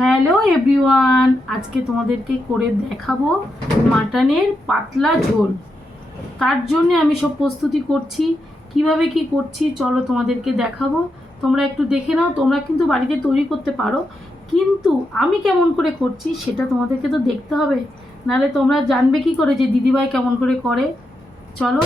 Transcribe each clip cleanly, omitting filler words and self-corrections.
Hello everyone, আজকে তোমাদেরকে করে দেখাবো মাটনের পাতলা ঝোল। তার জন্য আমি সব প্রস্তুতি করছি। কিভাবে কি করছি চলো তোমাদেরকে দেখাবো। তোমরা একটু দেখে নাও। তোমরা কিন্তু বাড়িতে তৈরি করতে পারো, কিন্তু আমি কেমন করে করছি সেটা তোমাদেরকে তো দেখতে হবে, নাহলে তোমরা জানবে কি করে যে দিদিভাই কেমন করে করে। চলো।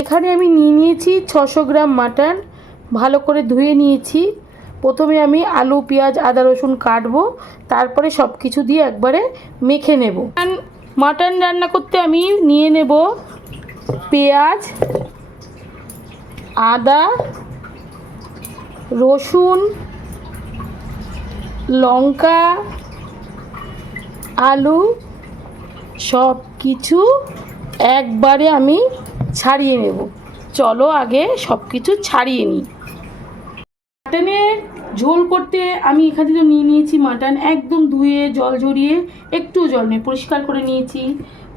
এখানে আমি নিয়েছি 600 গ্রাম মাটন। ভালো করে ধুয়ে নিয়েছি। প্রথমে আমি আলু, পেঁয়াজ, আদা, রসুন কাটবো, তারপরে সব কিছু দিয়ে একবারে মেখে নেব। মাটন রান্না করতে আমি নিয়ে নেব পেঁয়াজ, আদা, রসুন, লঙ্কা, আলু, সব কিছু একবারে আমি ছাড়িয়ে নেব। চলো আগে সব কিছু ছাড়িয়ে নিই। মাটনের ঝোল করতে আমি এখানে তো নিয়েছি মাটন, একদম ধুয়ে জল ঝরিয়ে, একটু জল নেই, পরিষ্কার করে নিয়েছি।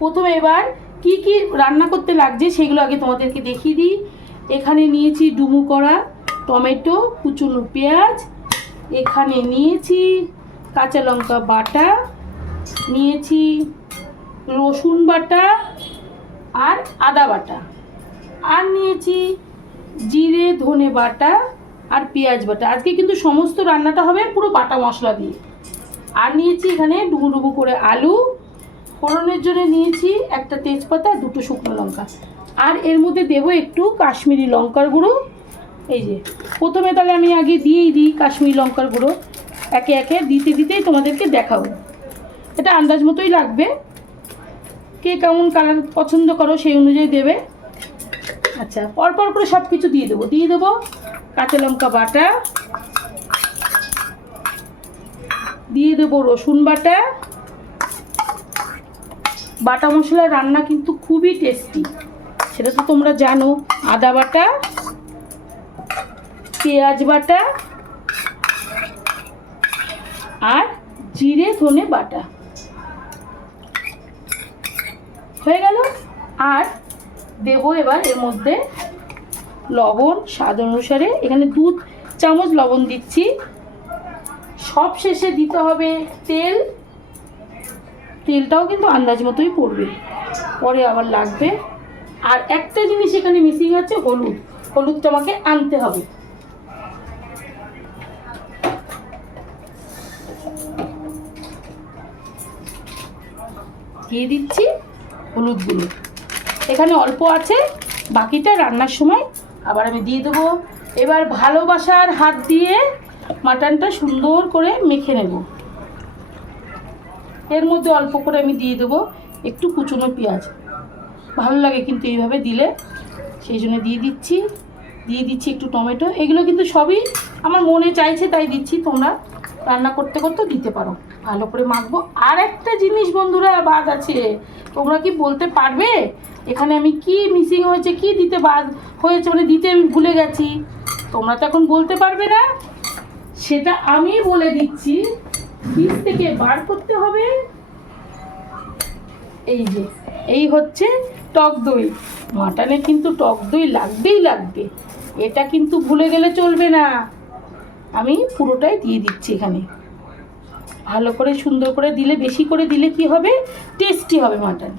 প্রথমে এবার কি কি রান্না করতে লাগছে সেগুলো আগে তোমাদেরকে দেখিয়ে দিই। এখানে নিয়েছি ডুমো করা টমেটো, কুচনো পেঁয়াজ, এখানে নিয়েছি কাঁচা লঙ্কা বাটা, নিয়েছি রসুন বাটা আর আদা বাটা, আর নিয়েছি জিরে ধনে বাটা আর পেঁয়াজ বাটা। আজকে কিন্তু সমস্ত রান্নাটা হবে পুরো বাটা মশলা দিয়ে। আর নিয়েছি এখানে ডুবো ডুবো করে আলু, ফোড়নের জন্য নিয়েছি একটা তেজপাতা, দুটো শুকনো লঙ্কা, আর এর মধ্যে দেবো একটু কাশ্মীরি লঙ্কার গুঁড়ো। এই যে প্রথমে তাহলে আমি আগে দিয়েই দিই কাশ্মীরি লঙ্কার গুঁড়ো, একে একে দিতে দিতেই তোমাদেরকে দেখাবো। এটা আন্দাজ মতোই লাগবে, কে কেমন কালার পছন্দ করো সেই অনুযায়ী দেবে। আচ্ছা, পরপর করে সব কিছু দিয়ে দেবো। কাঁচা লঙ্কা বাটা দিয়ে দেবো, রসুন বাটা। বাটা মশলার রান্না কিন্তু খুবই টেস্টি, সেটা তো তোমরা জানো। আদা বাটা, পেঁয়াজ বাটা আর জিরে ধনে বাটা হয়ে গেল। আর দেবো এবার এর মধ্যে লবণ স্বাদ অনুসারে। এখানে 2 চামচ লবণ দিচ্ছি। সব শেষে দিতে হবে তেল। তেলটাও কিন্তু আন্দাজ মতোই পড়বে, পরে আবার লাগবে। আর একটা জিনিস এখানে মিসিং আছে, হলুদ। হলুদটা আমাকে আনতে হবে। দিয়ে দিচ্ছি হলুদ গুঁড়ো। এখানে অল্প আছে, বাকিটা রান্নার সময় আবার আমি দিয়ে দেবো। এবার ভালোবাসার হাত দিয়ে মাটনটা সুন্দর করে মেখে নেব। এর মধ্যে অল্প করে আমি দিয়ে দেবো একটু কুচনো পেঁয়াজ, ভালো লাগে কিন্তু এইভাবে দিলে, সেই জন্য দিয়ে দিচ্ছি একটু টমেটো। এগুলো কিন্তু সবই আমার মনে চাইছে তাই দিচ্ছি, তোমরা রান্না করতে করতে দিতে পারো। ভালো করে মাখবো। আর একটা জিনিস বন্ধুরা বাদ আছে, তোমরা কি বলতে পারবে এখানে আমি কি মিসিং হয়েছে, কি দিতে বাদ হয়েছে, মানে দিতে আমি ভুলে গেছি? তোমরা তো এখন বলতে পারবে না, সেটা আমি বলে দিচ্ছি। ফ্রিজ থেকে বার করতে হবে। এই যে এই হচ্ছে টক দই। মাটনে কিন্তু টক দই লাগবে, এটা কিন্তু ভুলে গেলে চলবে না। আমি পুরোটাই দিয়ে দিচ্ছি এখানে। ভালো করে সুন্দর করে দিলে, বেশি করে দিলে কি হবে, টেস্টি হবে মাটন।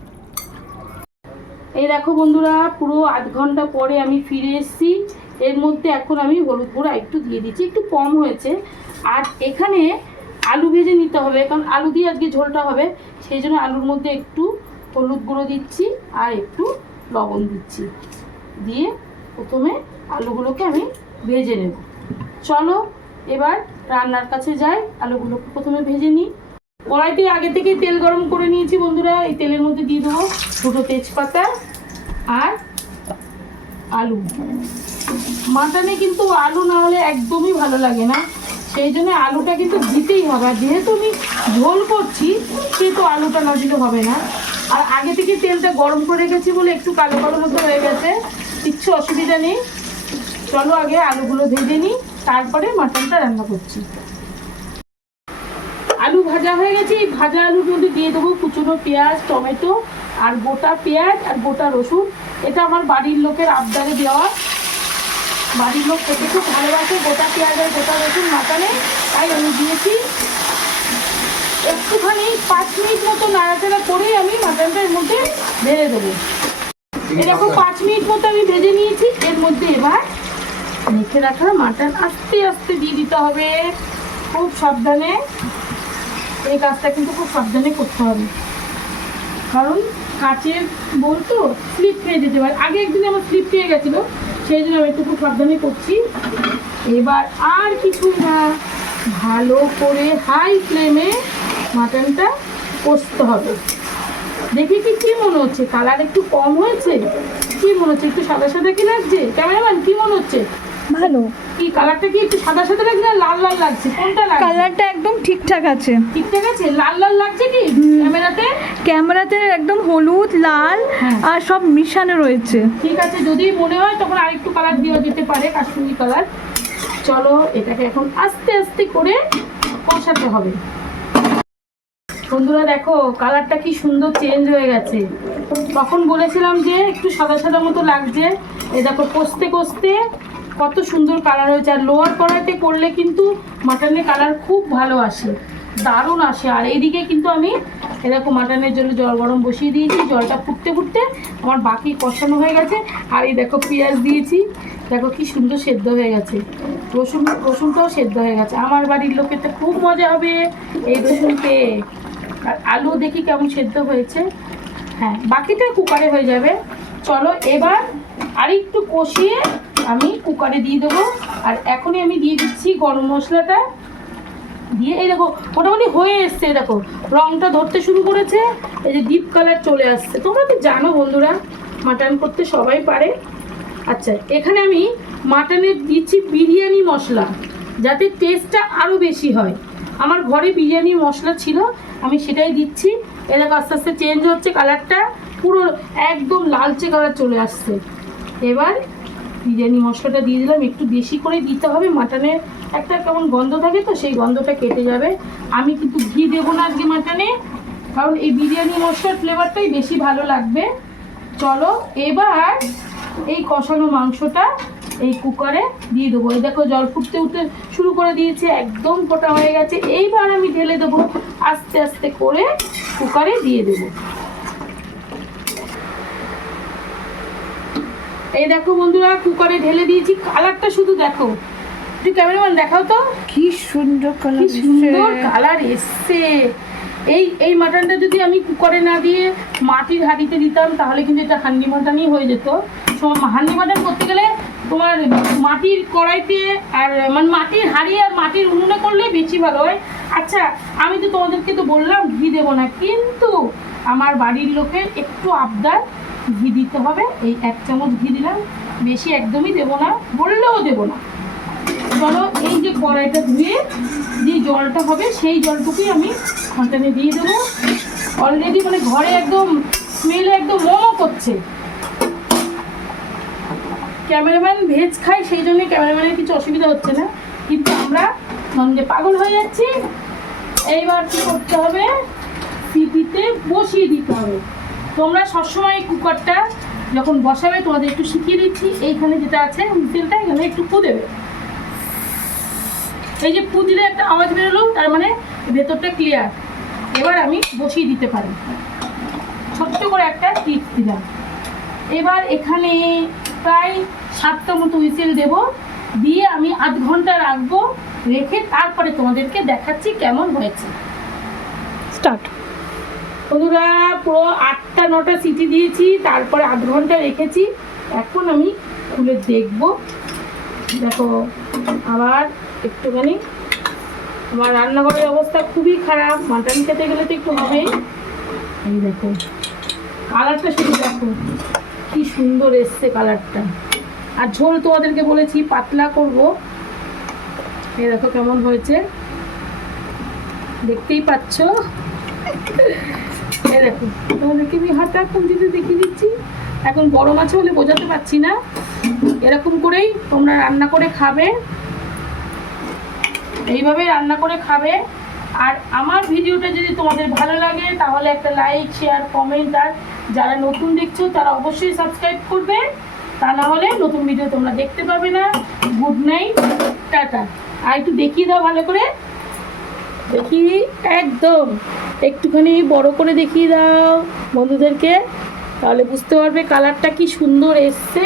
এই দেখো বন্ধুরা, পুরো আধ ঘন্টা পরে আমি ফিরে এসেছি। এর মধ্যে এখন আমি হলুদ গুঁড়া একটু দিয়ে দিচ্ছি, একটু কম হয়েছে। আর এখানে আলু ভেজে নিতে হবে, কারণ আলু দিয়ে আজকে ঝোলটা হবে, সেই জন্য আলুর মধ্যে একটু হলুদ গুঁড়ো দিচ্ছি আর একটু লবণ দিচ্ছি। দিয়ে প্রথমে আলুগুলোকে আমি ভেজে নেব। চলো এবার রান্নার কাছে যাই। আলুগুলোকে প্রথমে ভেজে নিই। কড়াইতে আগে থেকেই তেল গরম করে নিয়েছি বন্ধুরা। এই তেলের মধ্যে দিয়ে দেবো 2টো তেজপাতা আর আলু। মাটনে কিন্তু আলু না হলে একদমই ভালো লাগে না, সেই জন্য আলুটা কিন্তু দিতেই হবে। আর যেহেতু আমি ঝোল করছি সেহেতু আলুটা না দিলে হবে না। আর আগে থেকে তেলটা গরম করে রেখেছি বলে একটু কালো কালো মতো হয়ে গেছে, কিচ্ছু অসুবিধা নেই। চলো আগে আলুগুলো ভেজে নিই, তারপরে মাটনটা রান্না করছি। আলু ভাজা হয়ে গেছে। এই ভাজা আলুর মধ্যে দিয়ে দেবো কুচনো পেঁয়াজ, টমেটো আর গোটা পেঁয়াজ আর গোটা রসুন। এটা আমার বাড়ির লোকের আবদারে দেওয়া। বাড়ির লোক খেতে খুব ভালোবাসে গোটা পেঁয়াজ আর গোটা রসুন মাটনে, তাই আমি দিয়েছি। একটুখানি 5 মিনিট মতো নাড়াচাড়া করে আমি মাটনটা এর মধ্যে ঢেলে দেবো। এরকম 5 মিনিট মতো আমি ভেজে নিয়েছি। এর মধ্যে এবার মেখে রাখা মাটন আস্তে আস্তে দিয়ে দিতে হবে, খুব সাবধানে। এই কাজটা কিন্তু খুব সাবধানে করতে হবে, কারণ কাচের বোল তো স্লিপ খেয়ে যেতে পারে। আগে একদিন আমার স্লিপ খেয়ে গেছিলো, সেই জন্য আমি একটু খুব সাবধানে করছি। এবার আর কিছুই না, ভালো করে হাই ফ্লেমে মাটনটা কষতে হবে। দেখি কি মনে হচ্ছে, কালার একটু কম হয়েছে, কি মনে হচ্ছে একটু সাদা সাদা কি লাগছে? ক্যামেরাম্যান কি মনে হচ্ছে? ভালো। কি কালারটা কি একটু সাদা সাদা লাগছে না লাল লাল লাগছে? কোনটা লাগছে? কালারটা একদম ঠিকঠাক আছে। ঠিকঠাক আছে, লাল লাল লাগছে কি ক্যামেরাতে একদম হলুদ লাল আর সব মিশানো রয়েছে। ঠিক আছে, যদি মনে হয় তখন আরেকটু কালার দেওয়া যেতে পারে, কাশ্মীরি কালার। চলো এটাকে এখন আস্তে আস্তে করে কষাতে হবে। বন্ধুরা দেখো কালারটা কি সুন্দর চেঞ্জ হয়ে গেছে। তখন বলেছিলাম যে একটু সাদা সাদা মতো লাগছে, এই দেখো কষতে কষতে কত সুন্দর কালার হয়েছে। আর লোয়ার কড়াইতে করলে কিন্তু মাটনের কালার খুব ভালো আসে, দারুণ আসে। আর এইদিকে কিন্তু আমি এরকম মাটনের জন্য জল গরম বসিয়ে দিয়েছি, জলটা ফুটতে ফুটতে আমার বাকি কষানো হয়ে গেছে। আর এই দেখো পেঁয়াজ দিয়েছি, দেখো কি সুন্দর সেদ্ধ হয়ে গেছে। রসুনটাও সেদ্ধ হয়ে গেছে। আমার বাড়ির লোকের তো খুব মজা হবে এই রসুন পেয়ে। আর আলু দেখি কেমন সেদ্ধ হয়েছে। হ্যাঁ, বাকিটা কুকারে হয়ে যাবে। চলো এবার আরেকটু কষিয়ে আমি কুকারে দিয়ে দেবো। আর এখনই আমি দিয়ে দিচ্ছি গরম মশলাটা দিয়ে। এই দেখো মোটামুটি হয়ে এসছে, দেখো রংটা ধরতে শুরু করেছে, এই যে ডিপ কালার চলে আসছে। তোমরা তো জানো বন্ধুরা, মাটন করতে সবাই পারে। আচ্ছা, এখানে আমি মাটনের দিচ্ছি বিরিয়ানি মশলা, যাতে টেস্টটা আরও বেশি হয়। আমার ঘরে বিরিয়ানি মশলা ছিল, আমি সেটাই দিচ্ছি। এ দেখো আস্তে আস্তে চেঞ্জ হচ্ছে কালারটা, পুরো একদম লালচে কালার চলে আসছে। এবার বিরিয়ানি মশলাটা দিয়ে দিলাম, একটু বেশি করে দিতে হবে। মাটনের একটা কেমন গন্ধ থাকে তো, সেই গন্ধটা কেটে যাবে। আমি কিন্তু ঘি দেবো না আজকে মাটনে, কারণ এই বিরিয়ানি মশলার ফ্লেভারটাই বেশি ভালো লাগবে। চলো এবার এই কষানো মাংসটা এই কুকারে দিয়ে দেবো। এই দেখো জল ফুটতে উঠতে শুরু করে দিয়েছে, একদম ফোটা হয়ে গেছে। এইবার আমি ঢেলে দেবো, আস্তে আস্তে করে কুকারে দিয়ে দেবো। এই দেখো বন্ধুরা কুকারে ঢেলে দিয়েছি, কালারটা শুধু দেখো। একটু ক্যামেরাম্যান দেখাও তো, কি সুন্দর কালার, কি সুন্দর কালার এসছে। এই মাটনটা যদি আমি কুকারে না দিয়ে মাটির হাঁড়িতে দিতাম, তাহলে কিন্তু এটা হান্ডি মাটনই হয়ে যেত। হান্ডি মাটন করতে গেলে তোমার মাটির কড়াইতে আর মানে মাটির হাঁড়ি আর মাটির উনুনে করলে বেশি ভালো হয়। আচ্ছা, আমি তো তোমাদেরকে তো বললাম ঘি দেবো না, কিন্তু আমার বাড়ির লোকের একটু আবদার, ঘি দিতে হবে। এই 1 চামচ ঘি দিলাম, বেশি একদমই দেবো না, বললেও দেবো না। চলো এই যে কড়াইটা ধুয়ে যে জলটা হবে, সেই জলটুকুই আমি মাটনে দিয়ে দেবো। অলরেডি মানে ঘরে একদম স্মেলে একদম মোমো করছে। ক্যামেরাম্যান ভেজ খাই, সেই জন্য ক্যামেরাম্যানের কিছু অসুবিধা হচ্ছে না, কিন্তু আমরা নন্দে পাগল হয়ে যাচ্ছি। এইবার কি করতে হবে, সিটিতে বসিয়ে দিতে হবে। তোমরা সবসময় কুকারটা যখন বসাবে, তোমাদের একটু শিখিয়ে দিচ্ছি। এইখানে যেটা আছে হুইসেলটা, এখানে একটু ফু দেবে। এই যে ফু দিলে একটা আওয়াজ বেরোলো, তার মানে ভেতরটা ক্লিয়ার। এবার আমি বসিয়ে দিতে পারি। ছোট্ট করে একটা টিপ দিলাম। এবার এখানে প্রায় 7টা মতো হুইসেল দেবো, দিয়ে আমি আধ ঘন্টা রাখবো। রেখে তারপরে তোমাদেরকে দেখাচ্ছি কেমন হয়েছে। স্টার্ট। বন্ধুরা পুরো 8টা 9টা সিটি দিয়েছি, তারপরে আধ ঘন্টা রেখেছি। এখন আমি খুলে দেখবো। দেখো আবার একটুখানি, আমার রান্নাঘরের অবস্থা খুবই খারাপ, মাটন খেতে গেলে তো একটু হবেই। এই দেখো কালারটা শুধু দেখো কি সুন্দর এসছে কালারটা। আর ঝোল তোমাদেরকে বলেছি পাতলা করব। এই দেখো কেমন হয়েছে, দেখতেই পাচ্ছ। এই দেখো তোমাদেরকে আমি হাতা খুঁজিতে দেখিয়ে দিচ্ছি। এখন বড় মাছ হলে বোঝাতে পারছি না। এরকম করেই তোমরা রান্না করে খাবে, এইভাবে রান্না করে খাবে। আর আমার ভিডিওটা যদি তোমাদের ভালো লাগে, তাহলে একটা লাইক শেয়ার কমেন্ট, আর যারা নতুন দেখছো তারা অবশ্যই সাবস্ক্রাইব করবে। তা না হলে নতুন ভিডিও তোমরা দেখতে পাবে না। Good night, tata. আর একটু দেখিয়ে দাও ভালো করে, দেখি একদম একটুখানি বড় করে দেখিয়ে দাও বন্ধুদেরকে, তাহলে বুঝতে পারবে কালারটা কি সুন্দর এসছে।